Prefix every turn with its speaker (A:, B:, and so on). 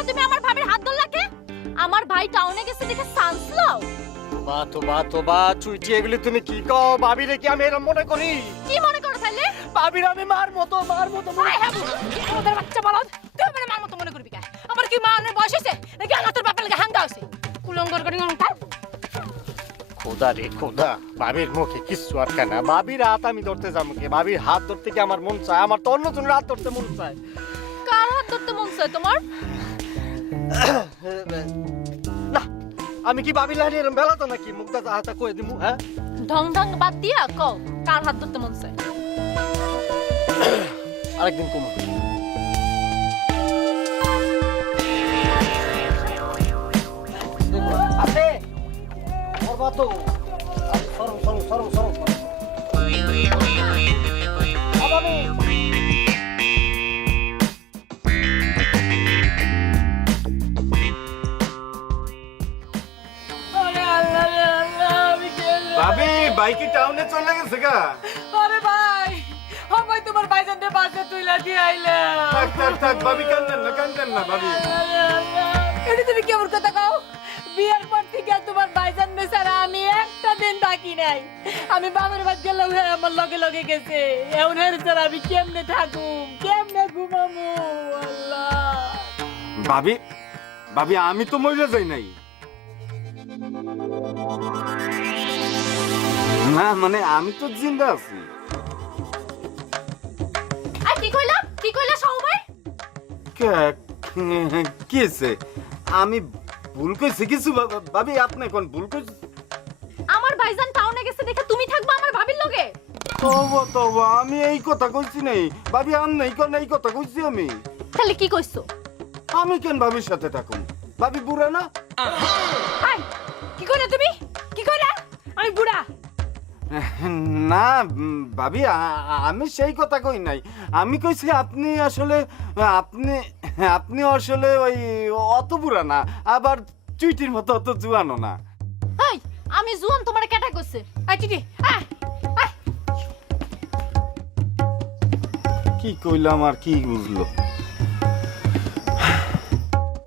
A: সময় তুমি আমার ভাবির হাত ধরলা কে? আমার ভাই টাউনে গেছে দেখে চান্স লও।
B: বা তো বা তো বা চুইটি এগুলি তুমি কি কও? ভাবি রে কি আমি এরকম মনে করি?
A: কি মনে করো তাহলে
B: ভাবির আমি মার মতো মার মতো মনে-
A: আমাদের বাচ্চা বলদ তুই মানে মার মতো মনে করবি কে? আমার কি মা অনেক বয়স হয়েছে? নাকি আমার তোর বাপের লাগে হাঙ্গা হয়েছে? কুলঙ্গর করে কার
B: খোদা রে খোদা ভাবির মুখে কিচ্ছু আটকা না ভাবির হাত আমি ধরতে যাব কি? ভাবির হাত ধরতে কি আমার মন চায়? আমার তো অন্য জনের হাত ধরতে মন চায়।
A: কার হাত ধরতে মন চায় তোমার?
B: না আমি কি ভাবি লাইনে এরম বেলাতো নাকি? মুখটা হাতা কয়ে দিমু হ্যাঁ?
A: ঢং ঢং বাদ দিয়া কও কার হাত ধরতে মন চায়?
B: আরেকদিন কমু। তো। সরম সরম সরম সরম
C: ভাবি বাইকে টাউনে চলে গেছে গা।
A: আরে ভাই আমায় তোমার ভাইজানকে বাসে তুইলা দিয়ে আইলা।
C: থাক থাক থাক ভাবি কান্দেন না কান্দেন না ভাবি।
A: এটা তুমি কেমন কথা কও? বিয়ের পর থেকে তোমার ভাইজান ছাড়া আমি একটা দিন বাকি নাই। আমি বাবার বাদ গেলাম হ্যাঁ আমার লগে লগে গেছে। এমন হের ছাড়া আমি কেমনে থাকুম? কেমনে ঘুমামু? আল্লাহ।
C: ভাবি ভাবি আমি তো মরে যাই নাই। না মানে আমি তো জিন্দা আছি।
A: আর কি কইলা? কি কইলা সবাই
C: কি আমি ভুল কইছি কিছু ভাবি আপনি কোন ভুল কইছি
A: আমার ভাইজান টাউনে গেছে দেখে তুমি থাকবা আমার ভাবির লগে।
C: তবু তবু আমি এই কথা কইছি নাই। ভাবি আন নাই কোন এই কথা কইছি আমি।
A: তাহলে কি কইছো?
C: আমি কেন ভাবির সাথে থাকুন ভাবি বুড়া না?
A: হাই কি কইলা তুমি?
C: না ভাবি আমি সেই কথা কই নাই। আমি কইছি আপনি আসলে আপনি আপনি আসলে ওই অত বুড়া না আবার চুইটির মতো অত জুয়ানো না।
A: হাই আমি জুয়ান তোমার কেটা কইছে? আই চিটি
C: কি কইলাম আর কি বুঝলো?